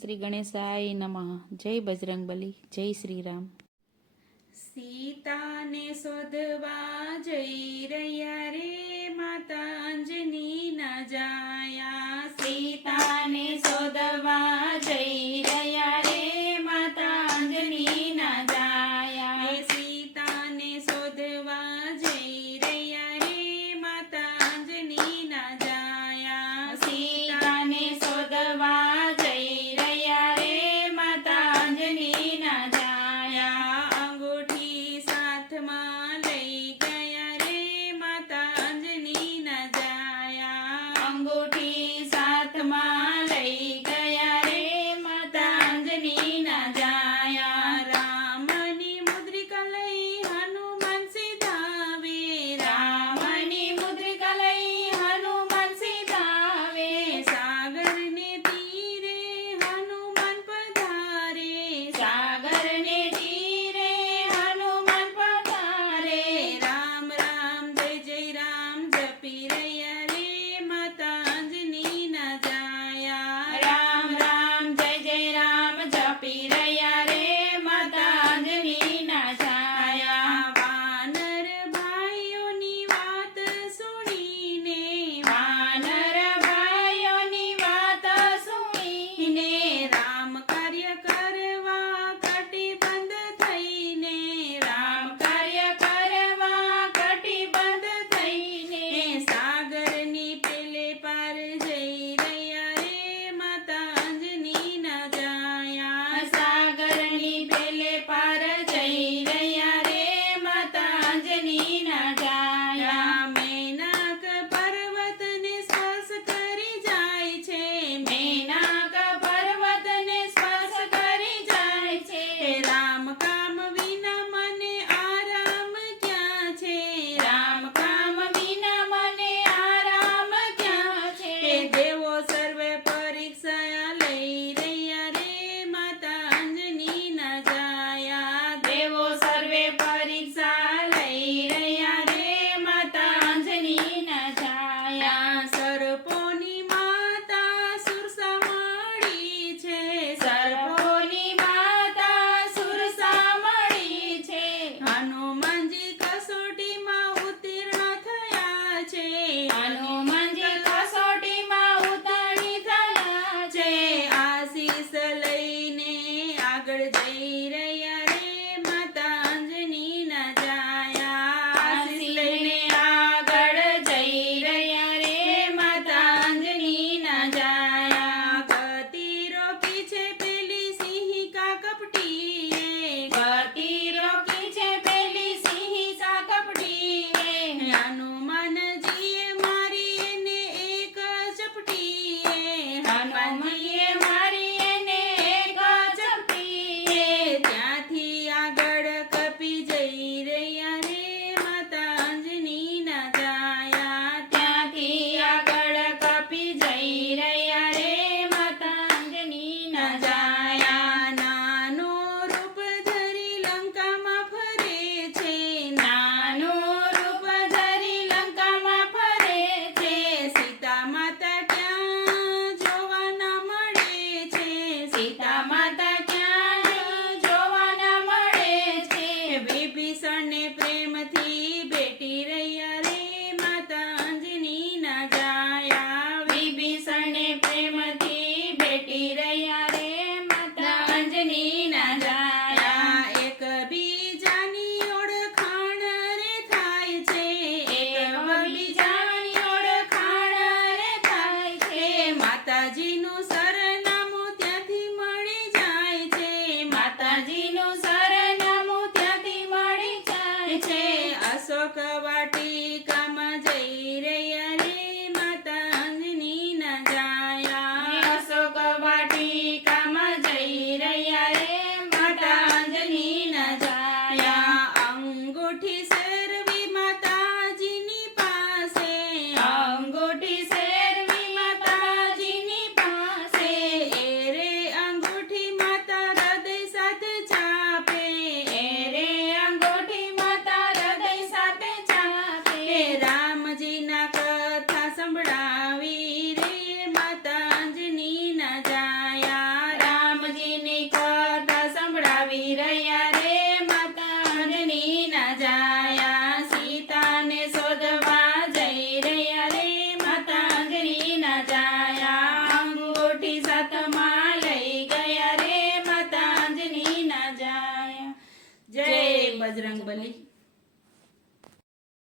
શ્રી ગણેશાય નમઃ. જય બજરંગબલી. જય શ્રી રામ. સીતાને શોધવા જઈ રહ્યા રે માતા અંજની ના જાયા. સીતાને શોધવા જઈ રહ્યા રે માતા અંજની ના જાયા. સીતાને શોધવા જઈ રહ્યા રે માતા અંજની ના જાયા. સીતાને શોધવા જઈ રહ્યા રે માતા અંજની ના જાયા. અંગૂઠી સાથમાં લઈ ગયા રે માતા અંજની ના જાયા. અંગૂઠી સાથમાં લઈ ગયા રે માતા અંજની ના જાયા. રામની મુદ્રિકા લઈ હનુમાન સીધાવે. રામની મુદ્રિકા લઈ હનુમાન સીધાવે. સાગરને તીરે હનુમાન પધારે. સાગરને તીરે હનુમાન પધારે. રામ રામ જય જય રામ જપી રહ્યા રે માતા અંજની ના જાયા. રામ રામ જય જય રામ જપી રહ્યા રે માતા અંજની ના જાયા. વાનર ભાઈઓની વાત સુણીને. વાનર ભાઈઓની વાત સુણીને. રામ કાર્ય કરવા કટિબંધ થઈને. રામ કાર્ય કરવા કટિબંધ થઈને. સાગરની પેલે પાર જઈ રહ્યા રે માતા અંજની ના જાયા. સાગરની પેલે પાર જઈ રહ્યા રે માતા અંજની ના જાયા. મેનાક પર્વતને સ્પર્શ કરી જાય છે. મેનાક પર્વતને સ્પર્શ કરી જાય છે. રામ કામ વિના મને આરામ ક્યાં છે. રામ કામ વિના મને આરામ ક્યાં છે. દેવો સર્વે પરીક્ષા લઈ રહ્યા રે માતા અંજની ના જાયા. દેવો સર્વે પરીક્ષા લઈ રહ્યા રે માતા અંજની ના જાયા. સર્પોની માતા સુરસા મળી છે. સર્પોની માતા સુરસા મળી છે. હનુમાનજી કસોટીમાં ઉત્તીર્ણ થયા છે. હનુમાનજી કસોટીમાં ઉત્તીર્ણ થયા છે. આશીષ લઈને આગળ જઈ રહ્યા રે માતા અંજની ના જાયા. આશીષ લઈને આગળ જઈ રહ્યા રે માતા અંજની ના જાયા. ગતિ રોકી છે પેલી સિંહિકા કપટીએ. ગતિ રોકી છે પેલી સિંહિકા કપટીએ. હનુમાનજીએ મારી એને એક ઝપટીએ. હનુમાનજીએ મારી એને એક ઝપટીએ. ત્યાંથી આગળ કપી જઈ રહ્યા રે માતા અંજની ના જાયા. ત્યાંથી આગળ કપી જઈ રહ્યા રે માતા અંજની ના જાયા. નાનો રૂપ ધરી લંકામાં ફરે છે. નાનો રૂપ ધરી લંકામાં ફરે છે. સીતા માતા ક્યાં જોવા ના મળે છે. સીતા માતા ક્યાં જોવા ના મળે છે. વિભીષણને પ્રેમથી ભેટી રહ્યા રે માતા અંજની ના જાયા. વિભીષણને પ્રેમથી ભેટી રહ્યા રે માતા અંજની ના જાયા. એક બીજાની ઓળખાણ રે થાય છે. એક બીજાની ઓળખાણ રે થાય છે. માતાજીનું સરનામું ત્યાંથી મળી જાય છે. માતાજીનું સરનામું ત્યાંથી મળી જાય છે. અશોક વાટિકામાં જઈ રહ્યા રે માતા અંજની ના જાયા. અશોક વાટિકામાં જઈ રહ્યા રે માતા અંજની ના જાયા. અંગૂઠી શેરવી માતાજીની પાસે. અંગૂઠી શેરવી માતાજીની પાસે. એ રે અંગૂઠી માતા હૃદય સાથે ચાપે. એ રે અંગૂઠી માતા હૃદય સાથે ચાપે. રામજીના કથા સંભળાવી રે માતા અંજની ના જાયા. બજરંગબલી.